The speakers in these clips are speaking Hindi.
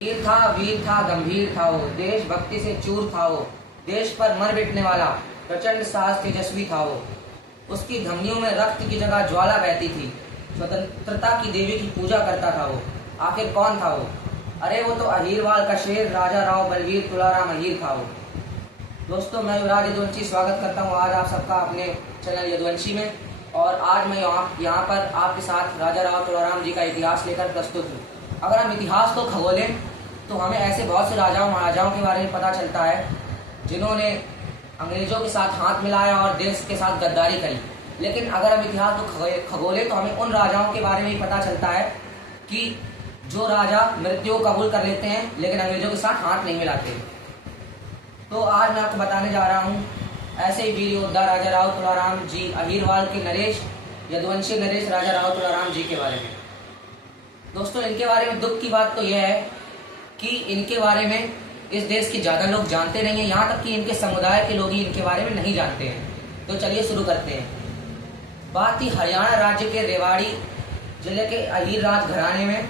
वीर था गंभीर था वो, देशभक्ति से चूर था वो, देश पर मर मिटने वाला प्रचंड साहस तेजस्वी था वो। उसकी धमनियों में रक्त की जगह ज्वाला बहती थी। स्वतंत्रता की देवी की पूजा करता था वो। आखिर कौन था वो? अरे वो तो अहीरवाल का शेर राजा राव बलवीर तुलाराम अहीर था वो। दोस्तों, मैं युवराज यदुवंशी स्वागत करता हूँ आज आप सबका अपने चैनल यदुवंशी में। और आज मैं यहाँ पर आपके साथ राजा राव तुलाराम जी का इतिहास लेकर प्रस्तुत हूँ। अगर हम इतिहास को खगोलें तो हमें ऐसे बहुत से राजाओं महाराजाओं के बारे में पता चलता है जिन्होंने अंग्रेजों के साथ हाथ मिलाया और देश के साथ गद्दारी करी। लेकिन अगर हम इतिहास को खगोलें तो हमें उन राजाओं के बारे में ही पता चलता है कि जो राजा मृत्यु को कबूल कर लेते हैं लेकिन अंग्रेजों के साथ हाथ नहीं मिलाते। तो आज मैं आपको बताने जा रहा हूँ ऐसे ही वीर योद्धा राजा राव तुलाराम जी अहीरवाल के नरेश यदुवंशी नरेश राजा राव तुलाराम जी के बारे में। दोस्तों, इनके बारे में दुख की बात तो यह है कि इनके बारे में इस देश के ज़्यादा लोग जानते नहीं हैं, यहाँ तक कि इनके समुदाय के लोग ही इनके बारे में नहीं जानते हैं। तो चलिए शुरू करते हैं। बात थी हरियाणा राज्य के रेवाड़ी जिले के अहीर राज घराने में।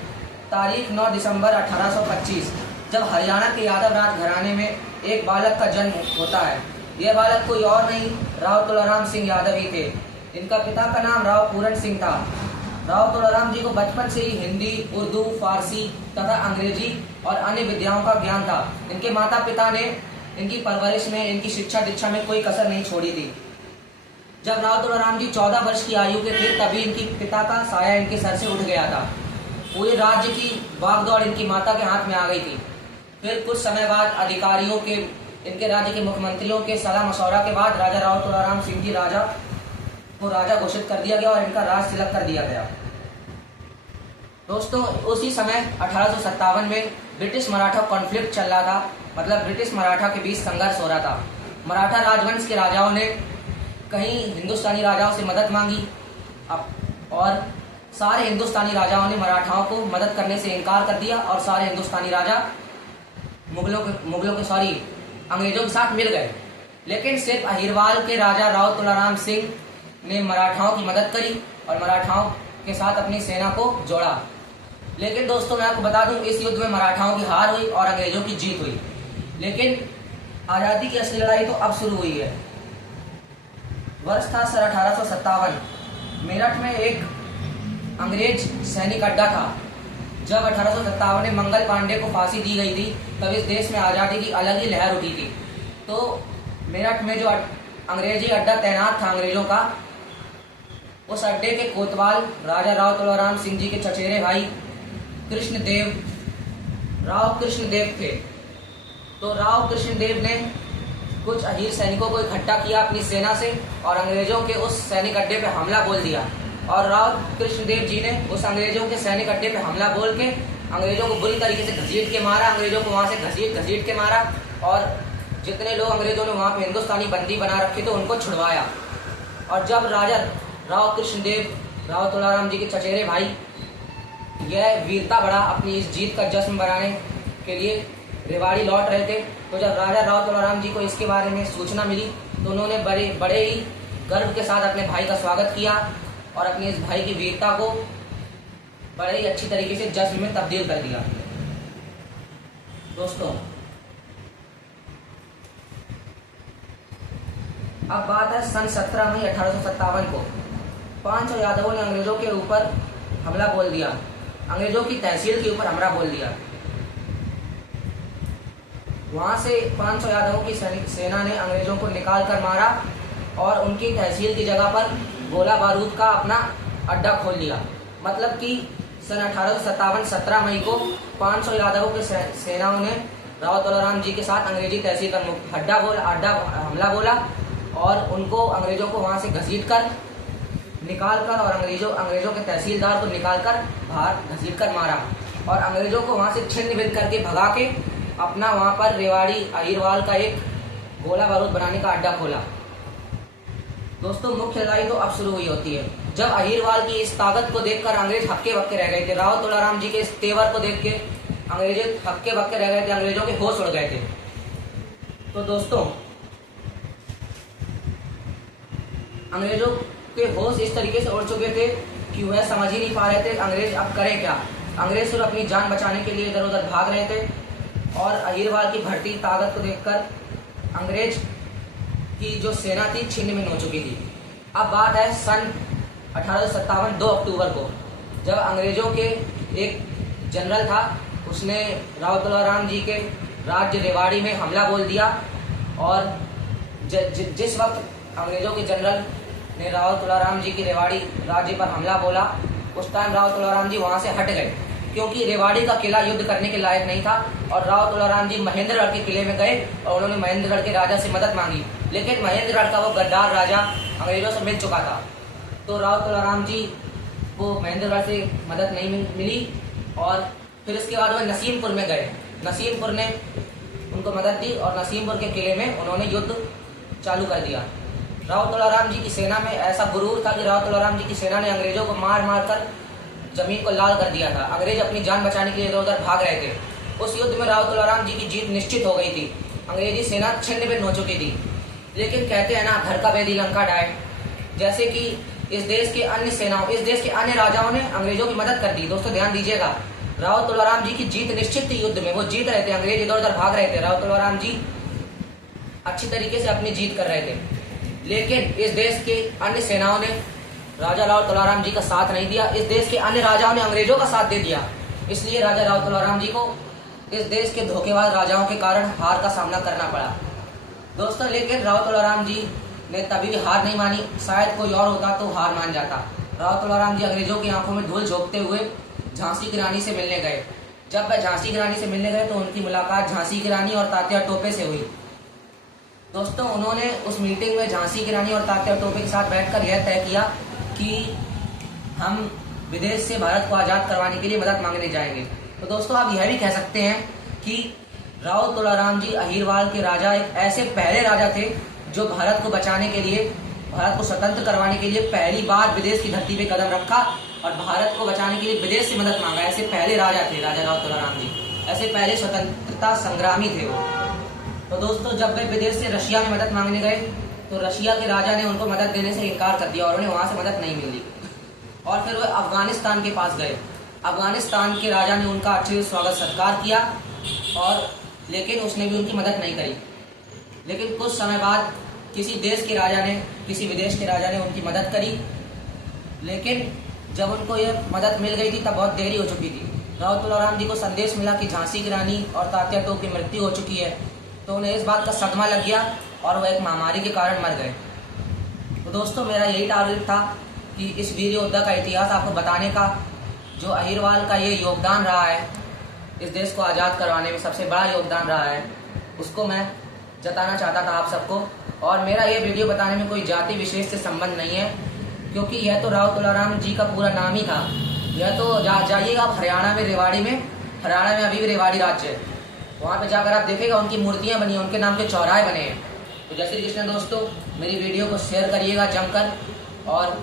तारीख 9 दिसंबर 1825 जब हरियाणा के यादव राज घराने में एक बालक का जन्म होता है। यह बालक कोई और नहीं राव तुलाराम सिंह यादव ही थे। इनका पिता का नाम राव पूरन सिंह था। राव तुलाराम जी को बचपन से ही हिंदी, उर्दू, फारसी तथा अंग्रेजी और अन्य विद्याओं का ज्ञान था। इनके माता पिता ने इनकी परवरिश में, इनकी शिक्षा दीक्षा में कोई कसर नहीं छोड़ी थी। जब राव तुलाराम जी 14 वर्ष की आयु के थे तभी इनकी पिता का साया इनके सर से उठ गया था। पूरे राज्य की भागदौड़ इनकी माता के हाथ में आ गई थी। फिर कुछ समय बाद अधिकारियों के, इनके राज्य के मुख्यमंत्रियों के सलाह मशवरा के बाद राजा राव तुलाराम सिंह जी को राजा घोषित कर दिया गया और इनका राज तिलक कर दिया गया। दोस्तों, उसी समय 1857 में ब्रिटिश मराठा कॉन्फ्लिक्ट चल रहा था, मतलब ब्रिटिश मराठा के बीच संघर्ष हो रहा था। मराठा राजवंश के राजाओं ने कहीं हिंदुस्तानी राजाओं से मदद मांगी और सारे हिंदुस्तानी राजाओं ने मराठाओं को मदद करने से इनकार कर दिया और सारे हिंदुस्तानी राजा अंग्रेजों के साथ मिल गए। लेकिन सिर्फ अहीरवाल के राजा राव तुलाराम सिंह ने मराठाओं की मदद करी और मराठाओं के साथ अपनी सेना को जोड़ा। लेकिन दोस्तों, मैं आपको बता दूं, इस युद्ध में मराठाओं की हार हुई और अंग्रेजों की जीत हुई। लेकिन आज़ादी की असली लड़ाई तो अब शुरू हुई है। वर्ष था सन 1857। मेरठ में एक अंग्रेज सैनिक अड्डा था। जब 1857 में मंगल पांडे को फांसी दी गई थी तब इस देश में आज़ादी की अलग ही लहर उठी थी। तो मेरठ में जो अंग्रेजी अड्डा तैनात था अंग्रेजों का, उस अड्डे के कोतवाल राजा राव तुलाराम सिंह जी के चचेरे भाई राव कृष्णदेव थे। तो राव कृष्णदेव ने कुछ अहीर सैनिकों को इकट्ठा किया अपनी सेना से और अंग्रेजों के उस सैनिक अड्डे पे हमला बोल दिया। और राव कृष्णदेव जी ने उस अंग्रेजों के सैनिक अड्डे पे हमला बोल के अंग्रेजों को बुरी तरीके से घसीट के मारा। अंग्रेजों को वहां से घसीट के मारा और जितने लोग अंग्रेजों ने वहां पे हिंदुस्तानी बंदी बना रखे थे उनको छुड़वाया। और जब राजा राव कृष्णदेव राव तुलाराम जी के चचेरे भाई यह वीरता बढ़ा अपनी इस जीत का जश्न मनाने के लिए रेवाड़ी लौट रहे थे, तो जब राजा राव तुलाराम जी को इसके बारे में सूचना मिली तो उन्होंने बड़े ही गर्व के साथ अपने भाई का स्वागत किया और अपनी इस भाई की वीरता को बड़े ही अच्छी तरीके से जश्न में तब्दील कर दिया। दोस्तों, अब बात है सन 17 मई 1857 को 500 यादवों ने अंग्रेजों के ऊपर हमला बोल दिया। अंग्रेजों की तहसील के ऊपर हमला बोल दिया। वहां से 500 यादवों की सेना ने अंग्रेजों को निकाल कर मारा और उनकी तहसील की जगह पर गोला बारूद का अपना अड्डा खोल लिया। मतलब कि सन 1857 17 मई को 500 यादवों के सेनाओं ने राव तुलाराम जी के साथ अंग्रेजी तहसील पर हमला बोला और उनको अंग्रेजों को वहां से घसीट कर निकाल कर और अंग्रेजों के तहसीलदार को निकाल कर बाहर घसीट कर मारा और अंग्रेजों को वहां से छिन्न भिन्न करके भगा के अपना वहां पर रेवाड़ी अहीरवाल का एक गोला बारूद बनाने का अड्डा खोला। दोस्तों, मुख्य लड़ाई तो अब शुरू हुई होती है। जब अहीरवाल की इस ताकत को देखकर अंग्रेज हक्के बक्के रह गए थे। राव तुलाराम जी के इस तेवर को देख के अंग्रेज हक्के बक्के रह गए थे, अंग्रेजों के होश उड़ गए थे। तो दोस्तों, अंग्रेजों के होश इस तरीके से उड़ चुके थे कि वह समझ ही नहीं पा रहे थे अंग्रेज अब करें क्या। अंग्रेज सिर्फ अपनी जान बचाने के लिए इधर उधर भाग रहे थे और अहीरवाल की बढ़ती ताकत को देखकर अंग्रेज की जो सेना थी छिन्न भिन्न हो चुकी थी। अब बात है सन 1857 2 अक्टूबर को, जब अंग्रेजों के एक जनरल था, उसने राव तुलाराम जी के राज्य रेवाड़ी में हमला बोल दिया और जिस वक्त अंग्रेजों के जनरल ने राव तुलाराम जी की रेवाड़ी राज्य पर हमला बोला, उस टाइम राव तुलाराम जी वहां से हट गए, क्योंकि रेवाड़ी का किला युद्ध करने के लायक नहीं था। और राव तुलाराम जी महेंद्रगढ़ के किले में गए और उन्होंने महेंद्रगढ़ के राजा से मदद मांगी, लेकिन महेंद्रगढ़ का वो गद्दार राजा अंग्रेजों से मिल चुका था। तो राव तुलाराम जी को महेंद्रगढ़ से मदद नहीं मिली और फिर इसके बाद वो नसीमपुर में गए। नसीमपुर ने उनको मदद दी और नसीमपुर के किले में उन्होंने युद्ध चालू कर दिया। राव तुलाराम जी की सेना में ऐसा गुरूर था कि राव तुलाराम जी की सेना ने अंग्रेजों को मार मार कर जमीन को लाल कर दिया था। अंग्रेज अपनी जान बचाने के लिए इधर उधर भाग रहे थे। उस युद्ध में राव तुलाराम जी की जीत निश्चित हो गई थी। अंग्रेजी सेना छिन्न भिन्न हो चुकी थी। लेकिन कहते हैं ना, घर का बैली लंका ढाए, जैसे कि इस देश के अन्य सेनाओं, इस देश के अन्य राजाओं ने अंग्रेजों की मदद कर दी। दोस्तों ध्यान दीजिएगा, राव तुलाराम जी की जीत निश्चित थी युद्ध में, वो जीत रहे थे, अंग्रेज इधर उधर भाग रहे थे, राव तुलाराम जी अच्छी तरीके से अपनी जीत कर रहे थे। लेकिन इस देश के अन्य सेनाओं ने राजा राव तुलाराम जी का साथ नहीं दिया। इस देश के अन्य राजाओं ने अंग्रेजों का साथ दे दिया। इसलिए राजा राव तुलाराम जी को इस देश के धोखेबाज राजाओं के कारण हार का सामना करना पड़ा। दोस्तों लेकिन राव तुलाराम जी ने तभी भी हार नहीं मानी। शायद कोई और होता तो हार मान जाता। राव तुलाराम जी अंग्रेजों की आंखों में धूल झोंकते हुए झांसी की रानी से मिलने गए। जब वह झांसी की रानी से मिलने गए तो उनकी मुलाकात झांसी की रानी और तात्या टोपे से हुई। दोस्तों उन्होंने उस मीटिंग में झांसी की रानी और तात्या टोपे के साथ बैठकर यह तय किया कि हम विदेश से भारत को आज़ाद करवाने के लिए मदद मांगने जाएंगे। तो दोस्तों आप यह भी कह सकते हैं कि राव तुलाराम जी अहीरवाल के राजा एक ऐसे पहले राजा थे जो भारत को बचाने के लिए, भारत को स्वतंत्र करवाने के लिए पहली बार विदेश की धरती पे कदम रखा और भारत को बचाने के लिए विदेश से मदद मांगा। ऐसे पहले राजा थे राजा राव तुलाराम जी, ऐसे पहले स्वतंत्रता संग्रामी थे वो। तो दोस्तों जब वे विदेश से रशिया में मदद मांगने गए तो रशिया के राजा ने उनको मदद देने से इनकार कर दिया और उन्हें वहां से मदद नहीं मिली। और फिर वे अफगानिस्तान के पास गए। अफगानिस्तान के राजा ने उनका अच्छे से स्वागत सत्कार किया और लेकिन उसने भी उनकी मदद नहीं करी। लेकिन कुछ समय बाद किसी देश के राजा ने, किसी विदेश के राजा ने उनकी मदद करी। लेकिन जब उनको यह मदद मिल गई थी तब बहुत देरी हो चुकी थी। राव तुलाराम जी को संदेश मिला कि झांसी की रानी और तात्या टोपे की मृत्यु हो चुकी है। तो उन्हें इस बात का सदमा लग गया और वह एक महामारी के कारण मर गए। तो दोस्तों मेरा यही टारगेट था कि इस वीर योद्धा का इतिहास आपको बताने का, जो अहीरवाल का ये योगदान रहा है इस देश को आज़ाद करवाने में, सबसे बड़ा योगदान रहा है, उसको मैं जताना चाहता था आप सबको। और मेरा ये वीडियो बताने में कोई जाति विशेष से संबंध नहीं है, क्योंकि यह तो राव तुलाराम जी का पूरा नाम ही था। यह तो जाइएगा आप हरियाणा में, रेवाड़ी में, हरियाणा में अभी भी रेवाड़ी राज्य है, वहाँ पे जाकर आप देखेगा उनकी मूर्तियाँ बनी हैं, उनके नाम के चौराहे बने हैं। तो जय श्री कृष्ण दोस्तों, मेरी वीडियो को शेयर करिएगा जमकर और